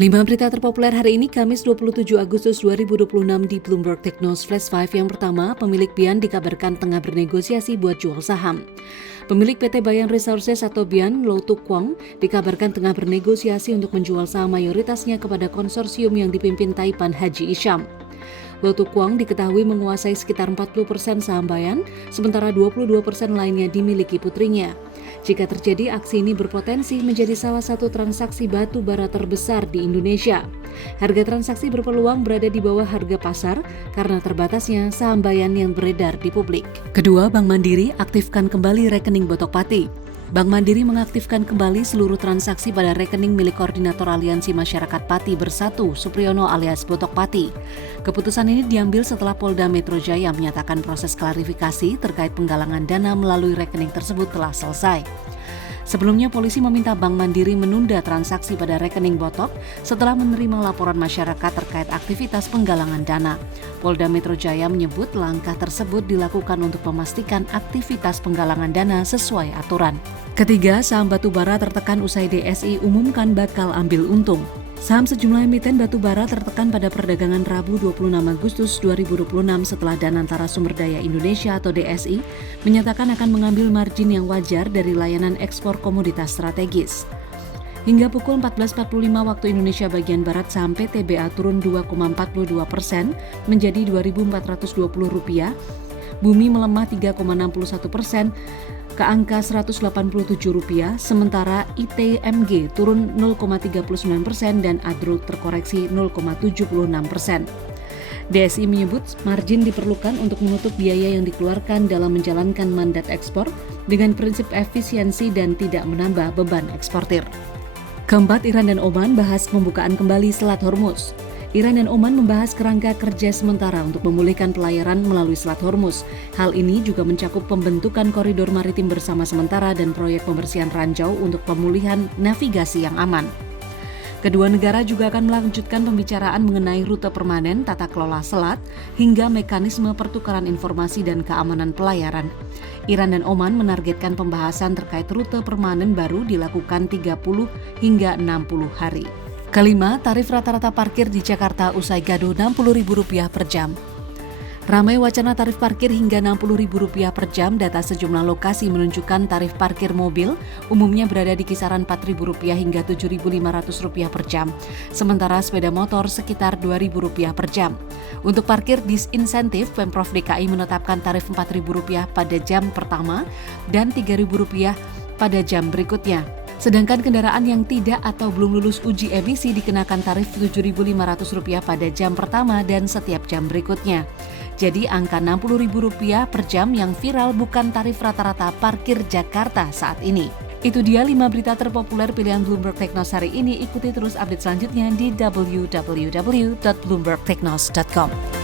5 berita terpopuler hari ini, Kamis 27 Agustus 2026 di Bloomberg Technos Flash 5. Yang pertama, pemilik Bian dikabarkan tengah bernegosiasi buat jual saham. Pemilik PT Bayan Resources atau Bian, Lo Tuk Kwang, dikabarkan tengah bernegosiasi untuk menjual saham mayoritasnya kepada konsorsium yang dipimpin Taipan Haji Isham. Lo Tuk Kwang diketahui menguasai sekitar 40% saham Bayan, sementara 22% lainnya dimiliki putrinya. Jika terjadi, aksi ini berpotensi menjadi salah satu transaksi batu bara terbesar di Indonesia. Harga transaksi berpeluang berada di bawah harga pasar karena terbatasnya saham Bayan yang beredar di publik. Kedua, Bank Mandiri aktifkan kembali rekening Botok Pati. Bank Mandiri mengaktifkan kembali seluruh transaksi pada rekening milik Koordinator Aliansi Masyarakat Pati Bersatu, Supriyono alias Botok Pati. Keputusan ini diambil setelah Polda Metro Jaya menyatakan proses klarifikasi terkait penggalangan dana melalui rekening tersebut telah selesai. Sebelumnya, polisi meminta Bank Mandiri menunda transaksi pada rekening Botok setelah menerima laporan masyarakat terkait aktivitas penggalangan dana. Polda Metro Jaya menyebut langkah tersebut dilakukan untuk memastikan aktivitas penggalangan dana sesuai aturan. Ketiga, saham batubara tertekan usai DSI umumkan bakal ambil untung. Saham sejumlah emiten batubara tertekan pada perdagangan Rabu 26 Agustus 2026 setelah Danantara Sumber Daya Indonesia atau DSI menyatakan akan mengambil margin yang wajar dari layanan ekspor komoditas strategis. Hingga pukul 14.45 waktu Indonesia bagian Barat, saham PTBA turun 2,42% menjadi Rp2.420. Bumi melemah 3,61% ke angka Rp187, sementara ITMG turun 0,39% dan Adro terkoreksi 0,76%. DSI menyebut margin diperlukan untuk menutup biaya yang dikeluarkan dalam menjalankan mandat ekspor dengan prinsip efisiensi dan tidak menambah beban eksportir. Keempat, Iran dan Oman bahas pembukaan kembali Selat Hormuz. Iran dan Oman membahas kerangka kerja sementara untuk memulihkan pelayaran melalui Selat Hormuz. Hal ini juga mencakup pembentukan koridor maritim bersama sementara dan proyek pembersihan ranjau untuk pemulihan navigasi yang aman. Kedua negara juga akan melanjutkan pembicaraan mengenai rute permanen, tata kelola selat, hingga mekanisme pertukaran informasi dan keamanan pelayaran. Iran dan Oman menargetkan pembahasan terkait rute permanen baru dilakukan 30 hingga 60 hari. Kelima, tarif rata-rata parkir di Jakarta usai gaduh Rp60.000 per jam. Ramai wacana tarif parkir hingga Rp60.000 per jam. Data sejumlah lokasi menunjukkan tarif parkir mobil umumnya berada di kisaran Rp4.000 hingga Rp7.500 per jam. Sementara sepeda motor sekitar Rp2.000 per jam. Untuk parkir disinsentif, Pemprov DKI menetapkan tarif Rp4.000 pada jam pertama dan Rp3.000 pada jam berikutnya. Sedangkan kendaraan yang tidak atau belum lulus uji emisi dikenakan tarif Rp7.500 pada jam pertama dan setiap jam berikutnya. Jadi angka Rp60.000 per jam yang viral bukan tarif rata-rata parkir Jakarta saat ini. Itu dia 5 berita terpopuler pilihan Bloomberg Technos hari ini. Ikuti terus update selanjutnya di www.bloombergtechnos.com.